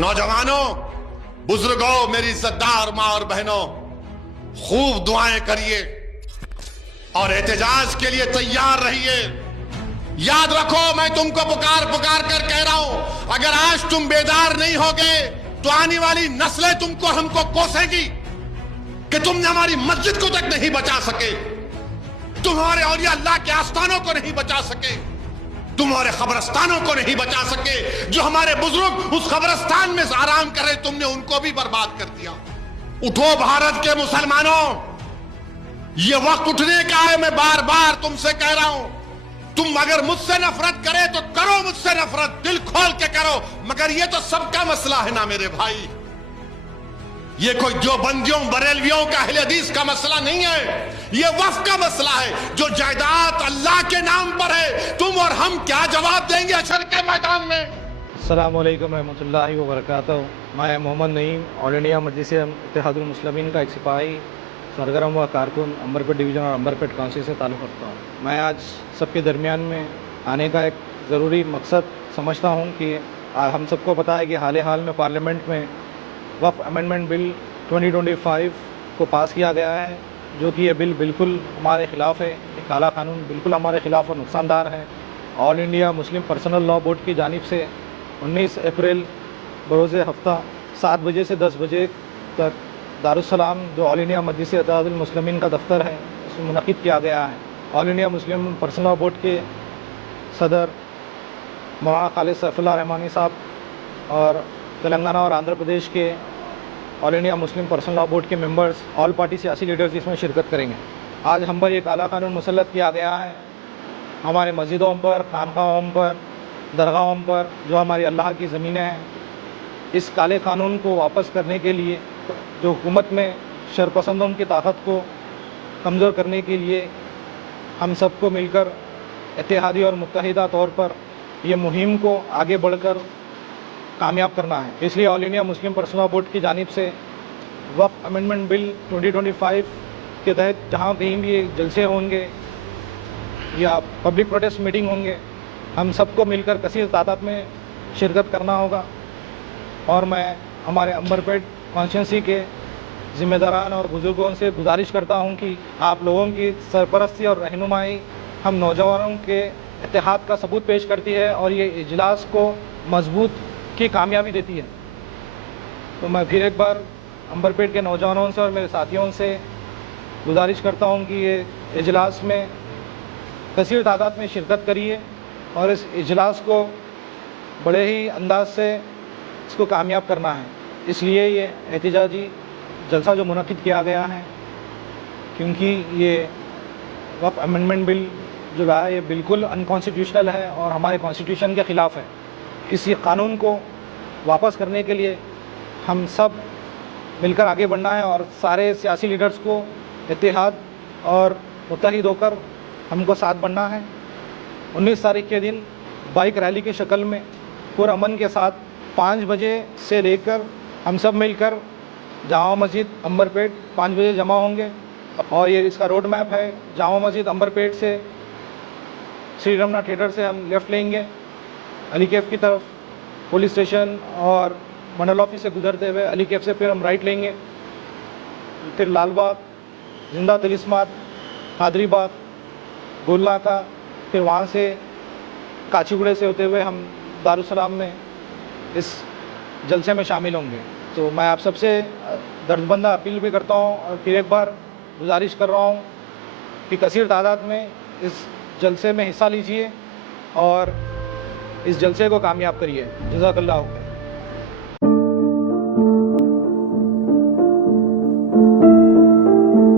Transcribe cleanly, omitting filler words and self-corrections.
نوجوانوں، بزرگوں، میری عزتدار ماں اور بہنوں، خوب دعائیں کریے اور احتجاج کے لیے تیار رہیے۔ یاد رکھو، میں تم کو پکار کر کہہ رہا ہوں، اگر آج تم بیدار نہیں ہوگے تو آنے والی نسلیں تم کو ہم کو کوسیں گی کہ تم نے ہماری مسجد کو تک نہیں بچا سکے، تمہارے اولیاء اللہ کے آستانوں کو نہیں بچا سکے، تمہارے قبرستانوں کو نہیں بچا سکے۔ جو ہمارے بزرگ اس قبرستان میں آرام کر رہے تم نے ان کو بھی برباد کر دیا۔ اٹھو بھارت کے مسلمانوں، یہ وقت اٹھنے کا ہے۔ میں بار بار تم سے کہہ رہا ہوں، تم اگر مجھ سے نفرت کرے تو کرو مجھ سے نفرت، دل کھول کے کرو، مگر یہ تو سب کا مسئلہ ہے نا میرے بھائی۔ یہ کوئی دیوبندیوں بریلویوں کا اہل حدیث کا مسئلہ نہیں ہے، یہ وقف کا مسئلہ ہے۔ جو جائیداد اللہ کے نام پر ہے، تم اور ہم کیا جواب دیں گے حشر کے میدان میں؟ السلام علیکم ورحمۃ اللہ وبرکاتہ۔ میں محمد نعیم، آل انڈیا مجلس اتحاد المسلمین کا ایک سپاہی، سرگرم و کارکن، امبرپیٹ ڈویژن اور امبرپیٹ کونسل سے تعلق رکھتا ہوں۔ میں آج سب کے درمیان میں آنے کا ایک ضروری مقصد سمجھتا ہوں کہ ہم سب کو پتہ ہے کہ حال میں پارلیمنٹ میں وقف امینڈمنٹ بل 2025 کو پاس کیا گیا ہے، جو کہ یہ بل بالکل ہمارے خلاف ہے، یہ کالا قانون بالکل ہمارے خلاف اور نقصان دار ہے۔ All India Muslim personal law board کی جانب سے 19 اپریل بروز ہفتہ 7 بجے سے 10 بجے تک دارالسلام، جو آل انڈیا مجلس اتحاد المسلمین کا دفتر ہے، اس میں منعقد کیا گیا ہے۔ All India Muslim personal law board کے صدر مولانا خالد سیف اللہ رحمانی صاحب اور تلنگانہ اور آندھرا پردیش کے all India Muslim personal law board کے ممبرز، آل پارٹی سیاسی لیڈرز اس میں شرکت کریں گے۔ آج ہم پر یہ کالا قانون مسلط کیا گیا ہے، ہمارے مسجدوں پر، خانقاہوں پر، درگاہوں پر، جو ہماری اللہ کی زمینیں ہیں۔ اس کالے قانون کو واپس کرنے کے لیے، جو حکومت میں شرپسندوں کی طاقت کو کمزور کرنے کے لیے ہم سب کو مل کر اتحادی اور متحدہ طور پر یہ مہم کو آگے بڑھ کر کامیاب کرنا ہے۔ اس لیے all India Muslim personal law board کی جانب سے وقف امینڈمنٹ بل 2025 کے تحت جہاں کہیں بھی جلسے ہوں گے یا پبلک پروٹیسٹ میٹنگ ہوں گے، ہم سب کو مل کر کثیر تعداد میں شرکت کرنا ہوگا۔ اور میں ہمارے امبرپیٹ کانسٹیچوئنسی کے ذمہ داران اور بزرگوں سے گزارش کرتا ہوں کہ آپ لوگوں کی سرپرستی اور رہنمائی ہم نوجوانوں کے اتحاد کا ثبوت پیش کرتی ہے اور یہ اجلاس کو مضبوط کی کامیابی دیتی ہے۔ تو میں پھر ایک بار امبرپیٹ کے نوجوانوں سے اور میرے ساتھیوں سے گزارش کرتا ہوں کہ یہ اجلاس میں کثیر تعداد میں شرکت کریے اور اس اجلاس کو بڑے ہی انداز سے اس کو کامیاب کرنا ہے۔ اس لیے یہ احتجاجی جلسہ جو منعقد کیا گیا ہے، کیونکہ یہ وقف امینڈمنٹ بل جو ہے یہ بالکل انکانسٹیٹیوشنل ہے اور ہمارے کانسٹیٹیوشن کے خلاف ہے۔ اسی قانون کو واپس کرنے کے لیے ہم سب مل کر آگے بڑھنا ہے اور سارے سیاسی لیڈرز کو اتحاد اور متحد ہو کر ہم کو ساتھ بڑھنا ہے۔ 19 تاریخ کے دن بائک ریلی کی شکل میں پرامن کے ساتھ 5 بجے سے لے کر ہم سب مل کر جامع مسجد امبرپیٹ 5 بجے جمع ہوں گے، اور یہ اس کا روڈ میپ ہے۔ جامع مسجد امبرپیٹ سے سری رمنا تھیٹر سے ہم لیفٹ لیں گے علی کیف کی طرف، پولیس اسٹیشن اور منڈل آفس سے گزرتے ہوئے علی کیف سے پھر ہم رائٹ لیں گے، پھر لال باغ، زندہ طلسمات، قادری باغ، گول ناکا، پھر وہاں سے کاچی گوڑے سے ہوتے ہوئے ہم دارالسلام میں اس جلسے میں شامل ہوں گے۔ تو میں آپ سب سے درجمندہ اپیل بھی کرتا ہوں اور پھر ایک بار گزارش کر رہا ہوں کہ کثیر تعداد میں اس جلسے میں حصہ لیجیے اور اس جلسے کو کامیاب کریے۔ جزاک اللہ خیر۔